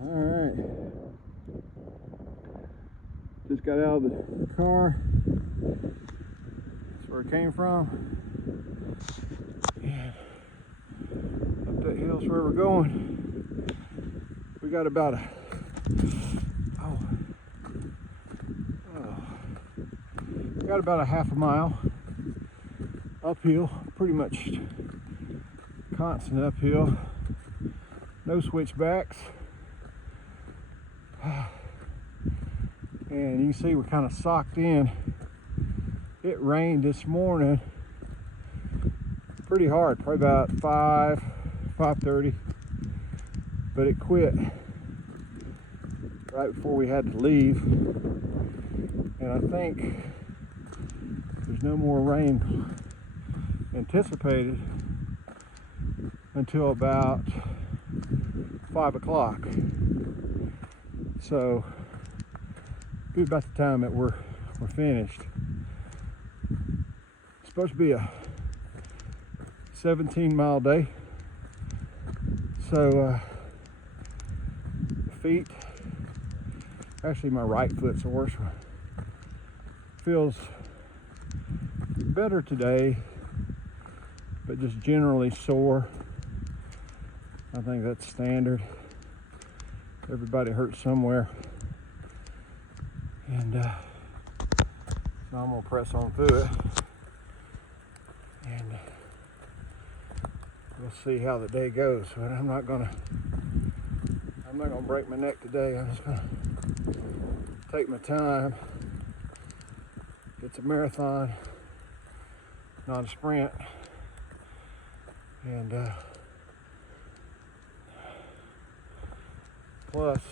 Alright. Just got out of the car. That's where it came from. And up that hill's where we're going. We got about a got about a half a mile uphill, pretty much constant uphill, no switchbacks. And you can see we're kind of socked in. It rained this morning pretty hard, probably about 5:30, but it quit right before we had to leave. And I think there's no more rain anticipated until about 5 o'clock. So be about the time that we're finished. It's supposed to be a 17-mile day. So feet, actually my right foot's the worst one. Feels better today, but just generally sore. I think that's standard. Everybody hurts somewhere. And so I'm gonna press on through it, and we'll see how the day goes. But I'm not gonna break my neck today. I'm just gonna take my time. It's a marathon, not a sprint. And plus,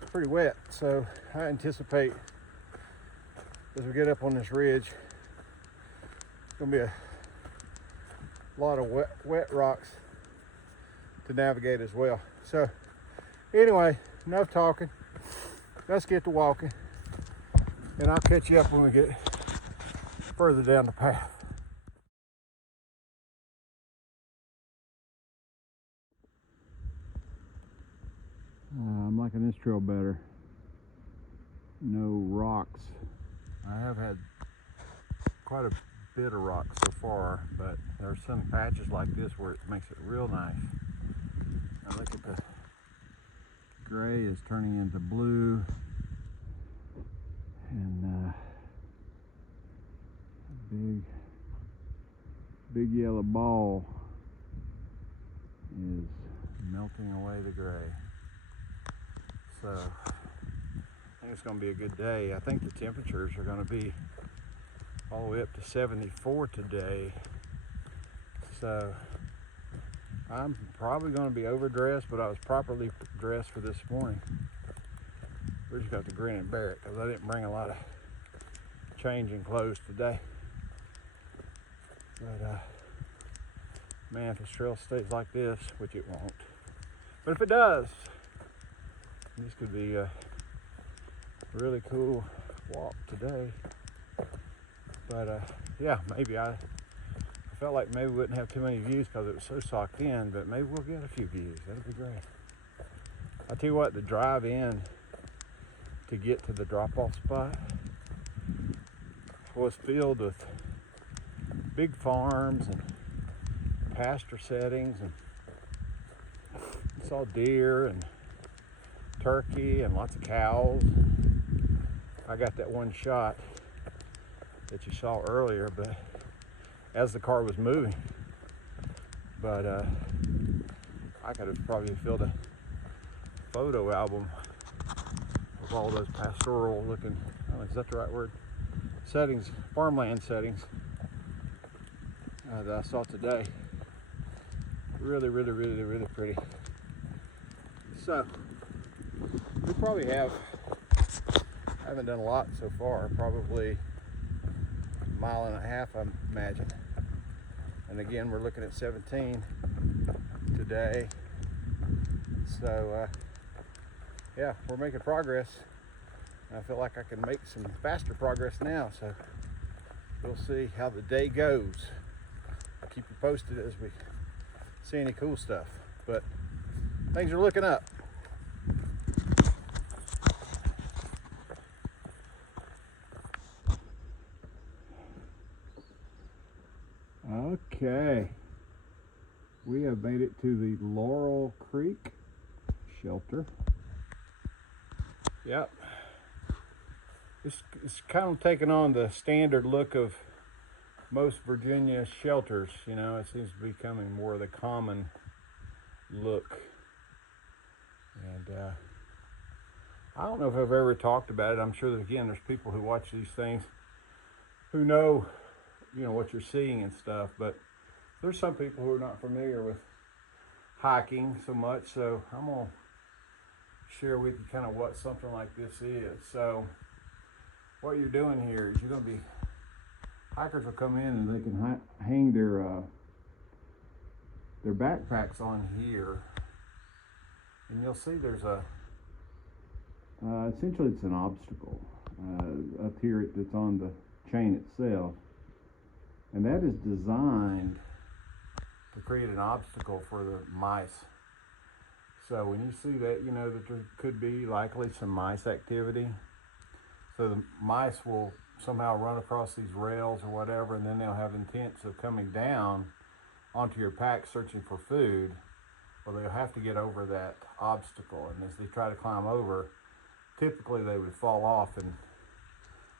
it's pretty wet, so I anticipate as we get up on this ridge, it's gonna be a lot of wet rocks to navigate as well. So anyway, enough talking. Let's get to walking, and I'll catch you up when we get further down the path. I'm liking this trail better. No rocks. I have had quite a bit of rocks so far, but there's some patches like this where it makes it real nice. Now look at the gray is turning into blue, and big yellow ball is melting away the gray. So I think it's going to be a good day. I think the temperatures are going to be all the way up to 74 today. So I'm probably going to be overdressed, but I was properly dressed for this morning. We just got to grin and bear it because I didn't bring a lot of changing clothes today. But man, if this trail stays like this, which it won't, but if it does, this could be a really cool walk today. But yeah, maybe I felt like maybe we wouldn't have too many views because it was so socked in, but maybe we'll get a few views. That'd be great. I'll tell you what, the drive in to get to the drop-off spot was filled with big farms and pasture settings, and I saw deer and turkey and lots of cows. I got that one shot that you saw earlier, but as the car was moving. But I could have probably filled a photo album of all those pastoral looking, I don't know, is that the right word? Settings, farmland settings that I saw today. Really, really, really, really pretty. So we probably I haven't done a lot so far, probably a mile and a half, I imagine. And again, we're looking at 17 today. So yeah, we're making progress. And I feel like I can make some faster progress now. So we'll see how the day goes. I'll keep you posted as we see any cool stuff. But things are looking up. Okay, we have made it to the Laurel Creek shelter. Yep, it's kind of taken on the standard look of most Virginia shelters. You know, it seems to be becoming more of the common look. And I don't know if I've ever talked about it. I'm sure that, again, there's people who watch these things who know, you know, what you're seeing and stuff, but there's some people who are not familiar with hiking so much, so I'm gonna share with you kind of what something like this is. So what you're doing here is hikers will come in and they can hang their backpacks on here, and you'll see there's essentially it's an obstacle up here that's on the chain itself. And that is designed to create an obstacle for the mice. So when you see that, you know that there could be likely some mice activity. So the mice will somehow run across these rails or whatever, and then they'll have intents of coming down onto your pack searching for food. Well, they'll have to get over that obstacle. And as they try to climb over, typically they would fall off and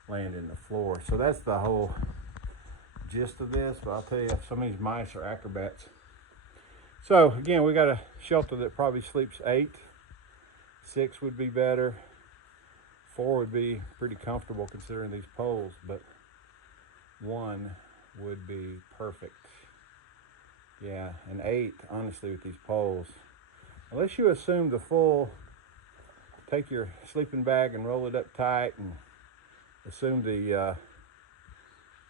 land in the floor. So that's the whole gist of this, but I'll tell you, some of these mice are acrobats. So again, we got a shelter that probably sleeps 8. 6 would be better. 4 would be pretty comfortable considering these poles, but 1 would be perfect. Yeah, and 8, honestly, with these poles, unless you assume the full, take your sleeping bag and roll it up tight and assume the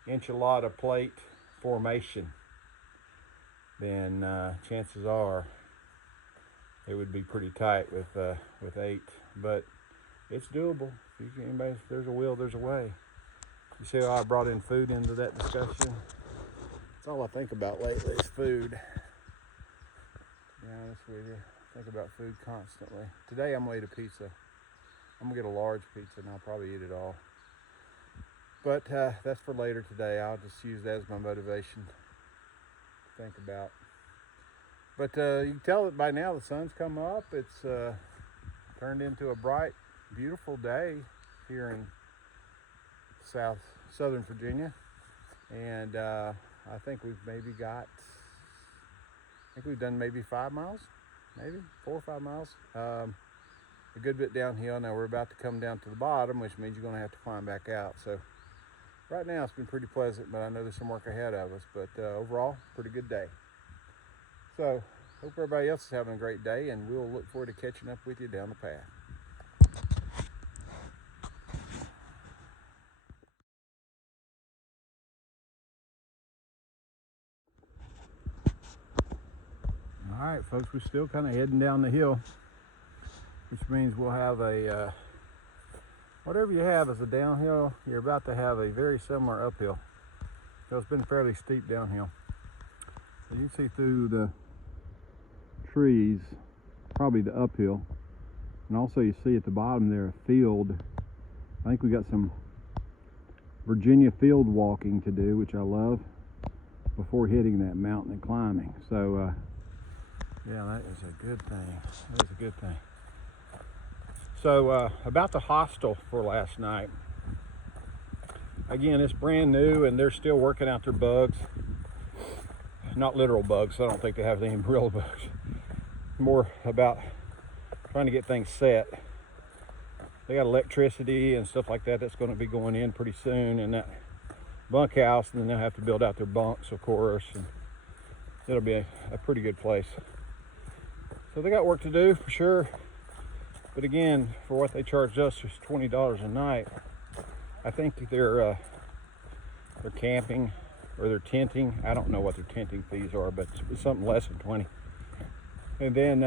enchilada plate formation, then chances are it would be pretty tight with 8, but it's doable. If there's a will, there's a way. You see how I brought in food into that discussion? That's all I think about lately is food. To be honest with you, I think about food constantly. Today I'm gonna eat a pizza. I'm gonna get a large pizza and I'll probably eat it all. But that's for later today. I'll just use that as my motivation to think about. But you can tell that by now the sun's come up. It's turned into a bright, beautiful day here in southern Virginia. And I think we've done maybe 5 miles, maybe 4 or 5 miles. A good bit downhill. Now we're about to come down to the bottom, which means you're gonna have to climb back out. So right now it's been pretty pleasant, but I know there's some work ahead of us. But overall, pretty good day. So hope everybody else is having a great day, and we'll look forward to catching up with you down the path. All right, folks, we're still kind of heading down the hill, which means we'll have whatever you have as a downhill, you're about to have a very similar uphill. So it's been fairly steep downhill. So you see through the trees, probably the uphill. And also you see at the bottom there a field. I think we got some Virginia field walking to do, which I love, before hitting that mountain and climbing. So yeah, that is a good thing. That is a good thing. So about the hostel for last night. Again, it's brand new and they're still working out their bugs. Not literal bugs. I don't think they have any real bugs. More about trying to get things set. They got electricity and stuff like that that's going to be going in pretty soon in that bunkhouse, and then they'll have to build out their bunks, of course, and it'll be a pretty good place. So they got work to do for sure. But again, for what they charged us, was $20 a night. I think they're camping or they're tenting. I don't know what their tenting fees are, but it's something less than 20. And then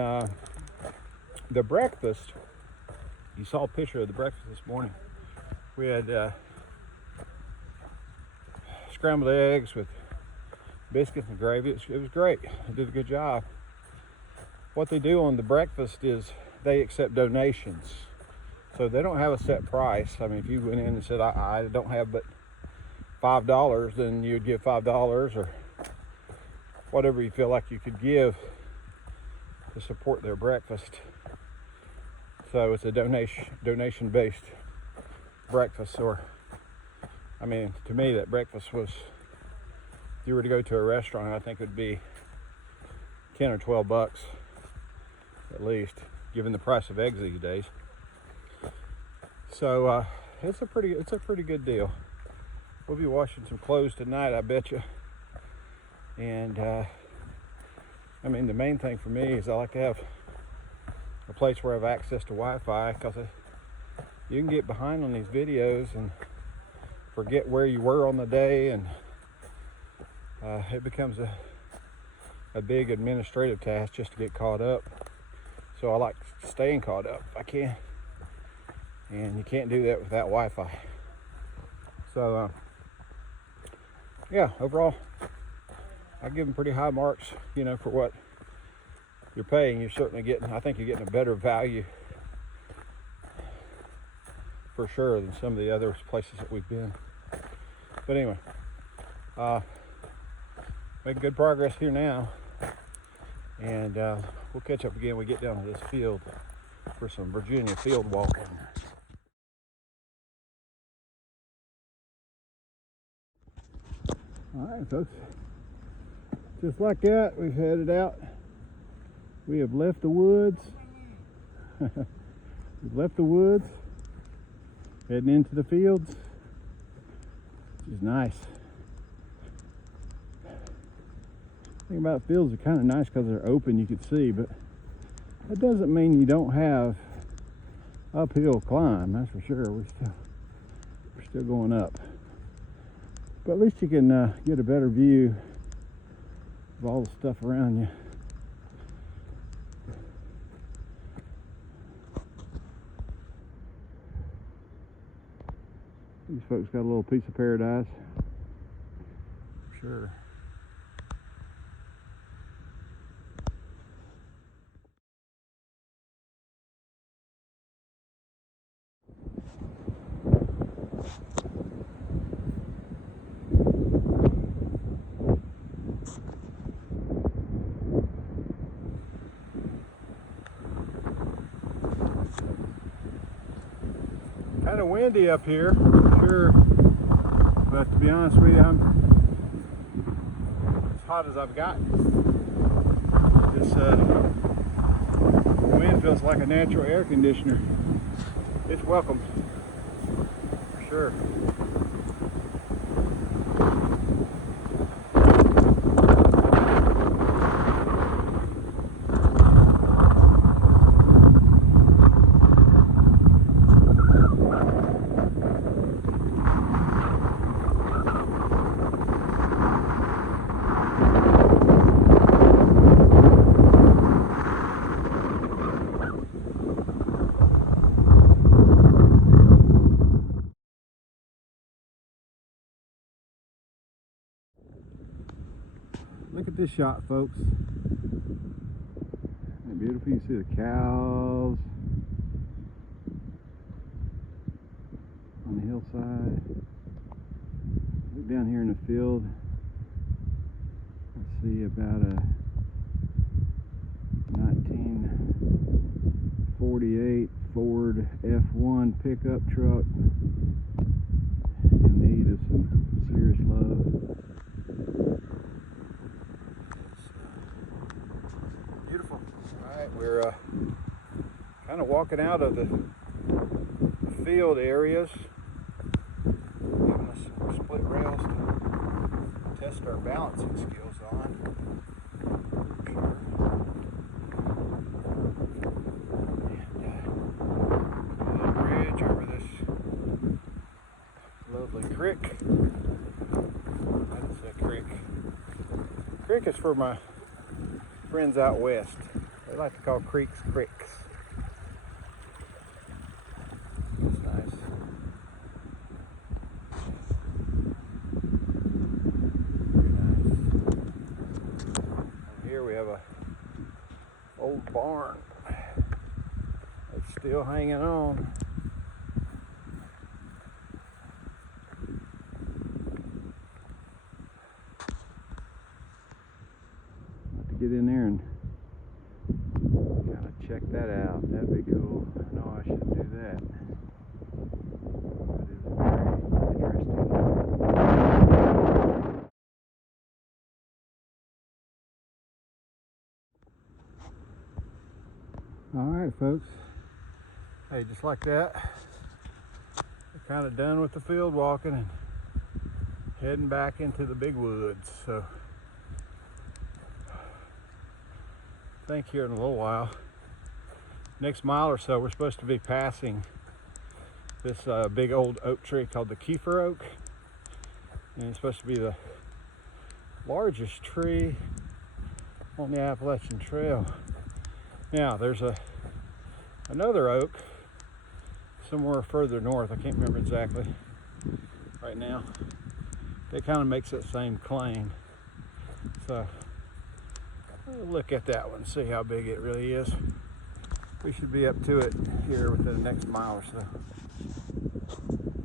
the breakfast, you saw a picture of the breakfast this morning. We had scrambled eggs with biscuits and gravy. It was great. They did a good job. What they do on the breakfast is they accept donations. So they don't have a set price. I mean, if you went in and said, I don't have but $5, then you'd give $5 or whatever you feel like you could give to support their breakfast. So it's a donation-based breakfast. Or, I mean, to me, that breakfast was, if you were to go to a restaurant, I think it would be 10 or 12 bucks at least, given the price of eggs these days. So it's a pretty good deal. We'll be washing some clothes tonight, I bet you. And I mean, the main thing for me is I like to have a place where I have access to Wi-Fi, because you can get behind on these videos and forget where you were on the day, and it becomes a big administrative task just to get caught up. So I like staying caught up if I can, and you can't do that without Wi-Fi. So yeah, overall I give them pretty high marks, you know, for what you're paying. You're certainly getting, I think you're getting a better value for sure than some of the other places that we've been. But anyway, making good progress here now, and we'll catch up again when we get down to this field for some Virginia field walking. All right, folks, just like that, we've headed out. We have left the woods. We've left the woods, heading into the fields, which is nice. The thing about fields are kind of nice because they're open, you can see, but that doesn't mean you don't have uphill climb, that's for sure. We're still going up. But at least you can get a better view of all the stuff around you. These folks got a little piece of paradise, for sure. Kind of windy up here, sure, but to be honest with you, I'm as hot as I've gotten. This wind feels like a natural air conditioner. It's welcome, for sure. Look at this shot, folks. Isn't it beautiful? You see the cows on the hillside. Look down here in the field. Let's see, about a 1948 Ford F1 pickup truck in need of some serious love. Beautiful. All right, we're kind of walking out of the field areas, giving us some split rails to test our balancing skills on. And a little bridge over this lovely creek. That's a creek. Creek is for my friends out west. They like to call creeks cricks. That's nice. Very nice. old barn. It's still hanging on. Have to get in there and kind of check that out. That'd be cool. I know I should do that. That is very interesting. Alright folks, hey, just like that, we're kind of done with the field walking and heading back into the big woods. So I think here in a little while, next mile or so, we're supposed to be passing this big old oak tree called the Kiefer oak, and it's supposed to be the largest tree on the Appalachian Trail. Now there's another oak somewhere further north. I can't remember exactly right now. It kind of makes that same claim. So we'll look at that one, see how big it really is. We should be up to it here within the next mile or so.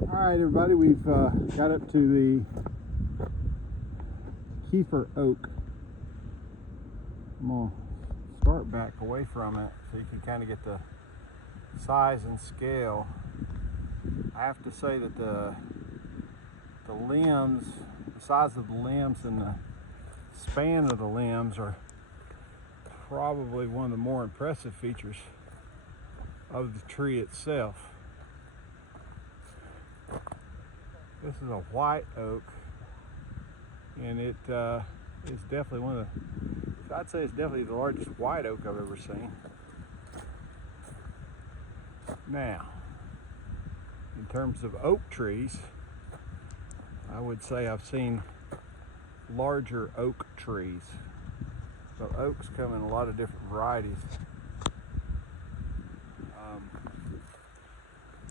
All right, everybody, we've got up to the Kiefer oak. I'm gonna start back away from it so you can kind of get the size and scale. I have to say that the limbs, the size of the limbs and the span of the limbs are probably one of the more impressive features of the tree itself. This is a white oak, and it is definitely one of the, I'd say it's definitely the largest white oak I've ever seen. Now, in terms of oak trees, I would say I've seen larger oak trees. So oaks come in a lot of different varieties.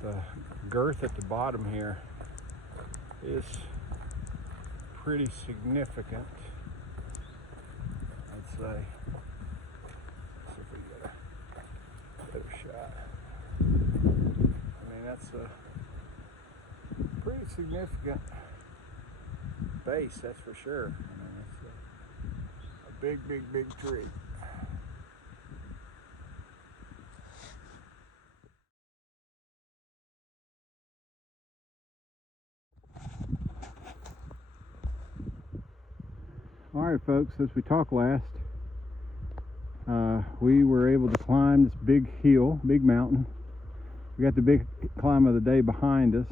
The girth at the bottom here is pretty significant, I'd say. Let's see if we get a better shot. I mean, that's a pretty significant base, that's for sure. I mean, it's a big, big, big tree. All right, folks, since we talked last, we were able to climb this big hill, big mountain. We got the big climb of the day behind us,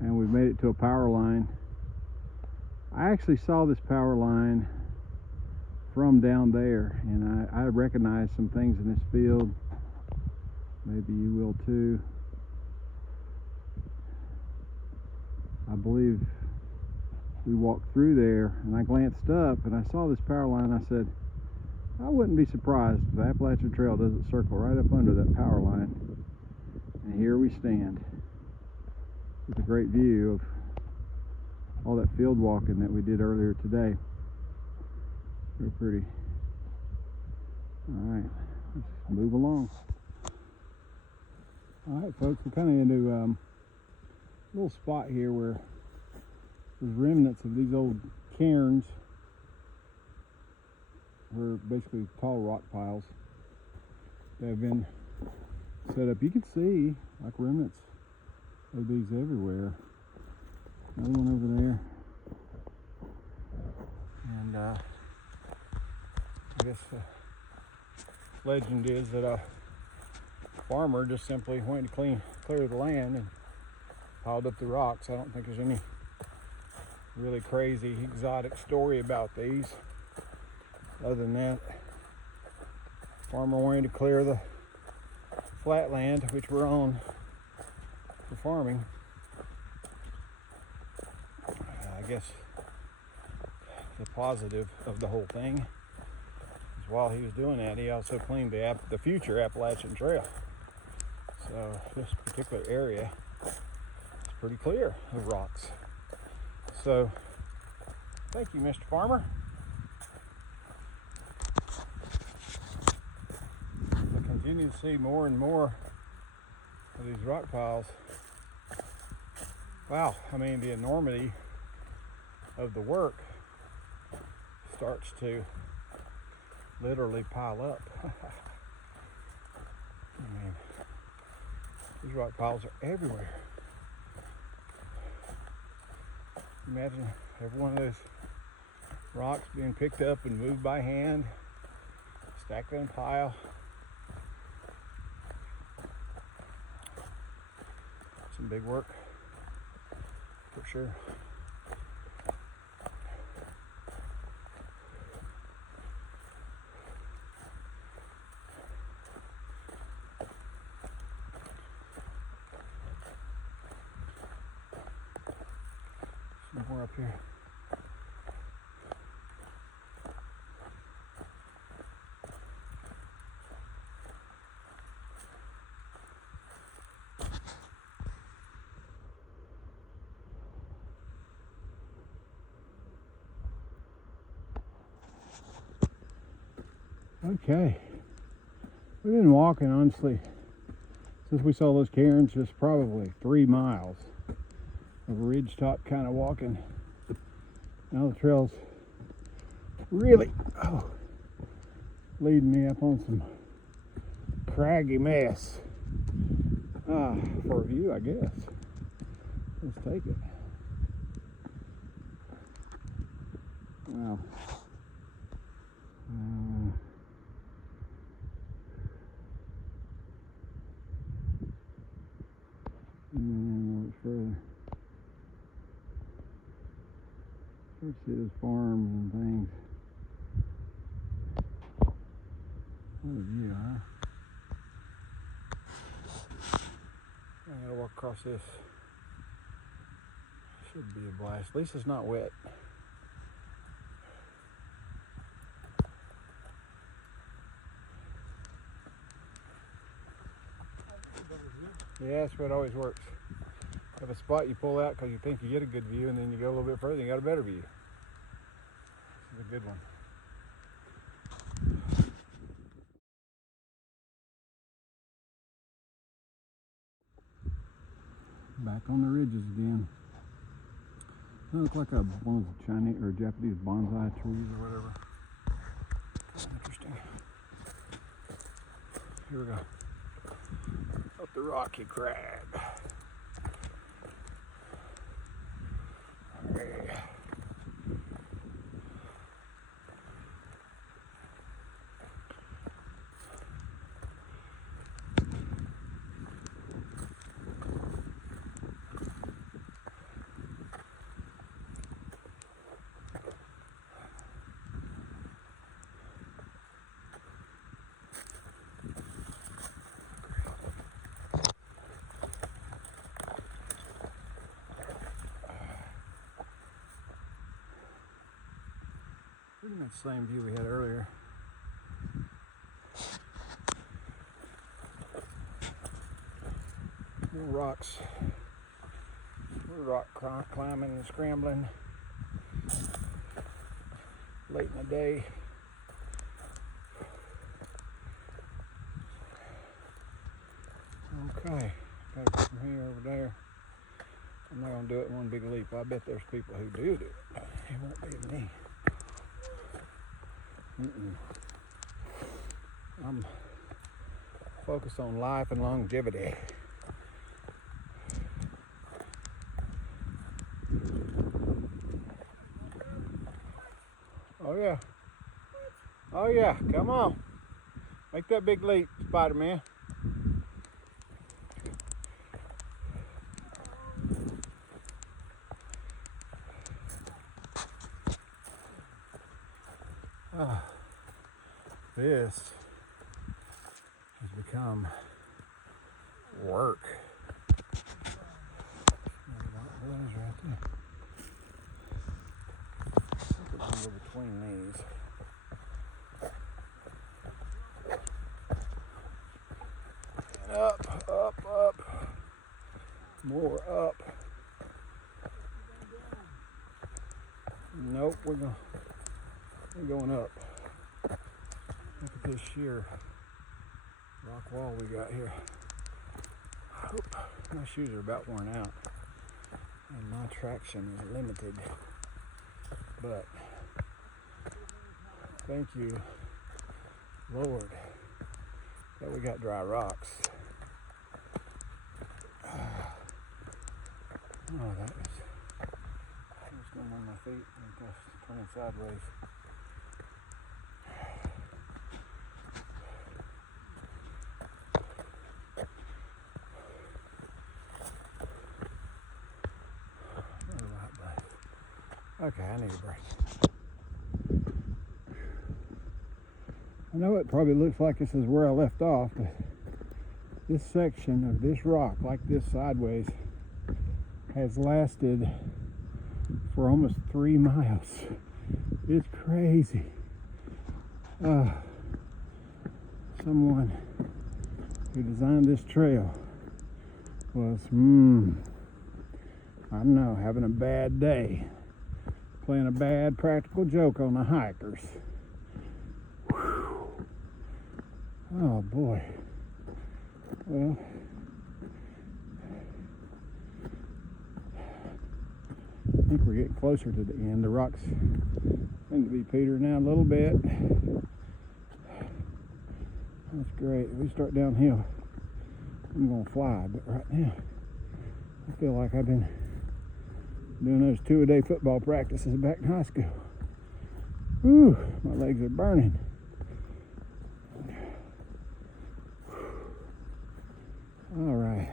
and we've made it to a power line. I actually saw this power line from down there, and I recognize some things in this field. Maybe you will too. I believe we walked through there, and I glanced up and I saw this power line. I said, I wouldn't be surprised if the Appalachian Trail doesn't circle right up under that power line. And here we stand with a great view of all that field walking that we did earlier today. Real pretty. All right, let's move along. All right, folks, we're kind of into a little spot here where there's remnants of these old cairns, were basically tall rock piles that have been set up. You can see like remnants of these everywhere. Another one over there. And I guess the legend is that a farmer just simply went to clear the land and piled up the rocks. I don't think there's any really crazy exotic story about these. Other than that, farmer wanted to clear the flat land, which we're on for farming. I guess the positive of the whole thing is while he was doing that, he also cleaned the future Appalachian Trail. So this particular area is pretty clear of rocks. So thank you, Mr. Farmer. continue to see more and more of these rock piles. Wow, I mean, the enormity of the work starts to literally pile up. I mean, these rock piles are everywhere. Imagine every one of those rocks being picked up and moved by hand, stacked in a pile. Some big work, for sure. Some more up here. Okay, we've been walking, honestly, since we saw those cairns, just probably 3 miles of ridge top kind of walking. Now the trail's really leading me up on some craggy mess. For a view, I guess. Let's take it. Wow. Further. Let's see those farms and things. What a view, huh? I gotta walk across this. Should be a blast. At least it's not wet. Yeah, that's what always works. Have a spot you pull out because you think you get a good view, and then you go a little bit further and you got a better view. This is a good one. Back on the ridges again. They look like one of the Chinese or Japanese bonsai trees or whatever. Interesting. Here we go. Up the rocky crag. Okay. Pretty much the same view we had earlier. More rocks. We're rock climbing and scrambling late in the day. Okay, gotta go from here over there. I'm not gonna do it in one big leap. I bet there's people who do it. It won't be me. I'm focused on life and longevity. Oh yeah. Oh yeah, come on. Make that big leap, Spider-Man. This has become work. Right there. I could go between these. And up, up, up. More up. Nope, we're going up. Look at this sheer rock wall we got here. My shoes are about worn out and my traction is limited, but thank you, Lord, that we got dry rocks. Oh, that was going on my feet and just turning sideways. Okay, I need a break. I know it probably looks like this is where I left off, but this section of this rock, like this sideways, has lasted for almost 3 miles. It's crazy. Someone who designed this trail was, I don't know, having a bad day. Playing a bad practical joke on the hikers. Whew. Oh boy. Well, I think we're getting closer to the end. The rocks seem to be petering out a little bit. That's great. If we start downhill, I'm gonna fly, but right now I feel like I've been doing those 2-a-day football practices back in high school. Whew, my legs are burning. All right.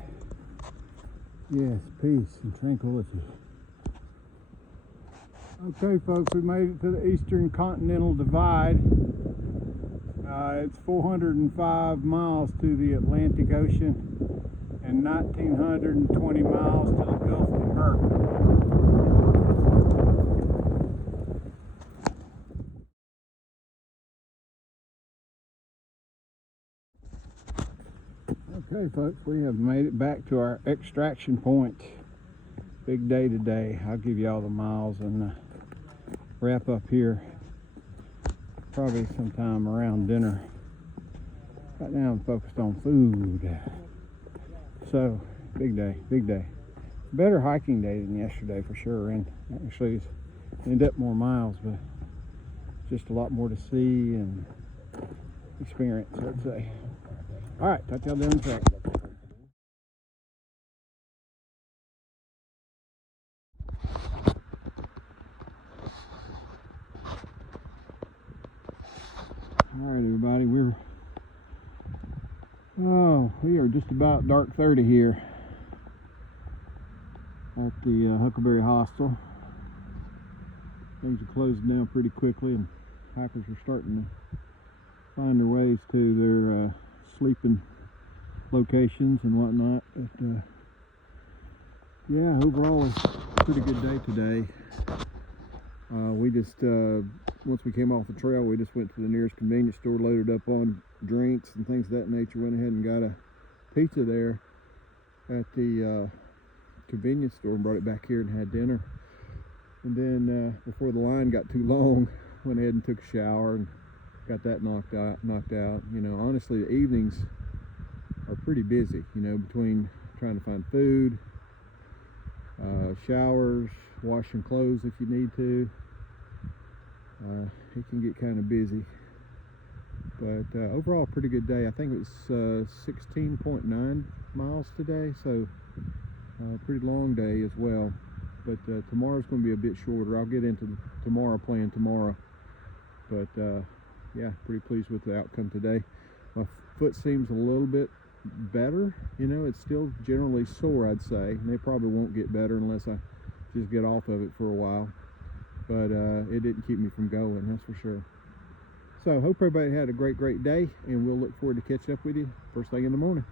Yes, peace and tranquility. Okay, folks, we made it to the Eastern Continental Divide. It's 405 miles to the Atlantic Ocean and 1,920 miles to the Gulf of Mexico. Okay, folks, we have made it back to our extraction point. Big day today. I'll give you all the miles and wrap up here probably sometime around dinner. Right now I'm focused on food. So, big day, big day. Better hiking day than yesterday for sure, and actually it's ended up more miles, but just a lot more to see and experience, I'd say. All right, talk to y'all down the track. All right, everybody, we are just about dark 30 here at the Huckleberry Hostel. Things are closing down pretty quickly, and hikers are starting to find their ways to their sleeping locations and whatnot. But yeah, overall it's a pretty good day today. We just once we came off the trail, we just went to the nearest convenience store, loaded up on drinks and things of that nature, went ahead and got a pizza there at the convenience store and brought it back here and had dinner. And then before the line got too long, went ahead and took a shower and got that knocked out. You know, honestly, the evenings are pretty busy, you know, between trying to find food, showers, washing clothes if you need to. It can get kind of busy, but overall pretty good day. I think it was 16.9 miles today, so pretty long day as well. But tomorrow's going to be a bit shorter. I'll get into the tomorrow plan tomorrow, but yeah, pretty pleased with the outcome today. My foot seems a little bit better. You know, it's still generally sore, I'd say, and it probably won't get better unless I just get off of it for a while. But it didn't keep me from going, that's for sure. So hope everybody had a great day, and we'll look forward to catching up with you first thing in the morning.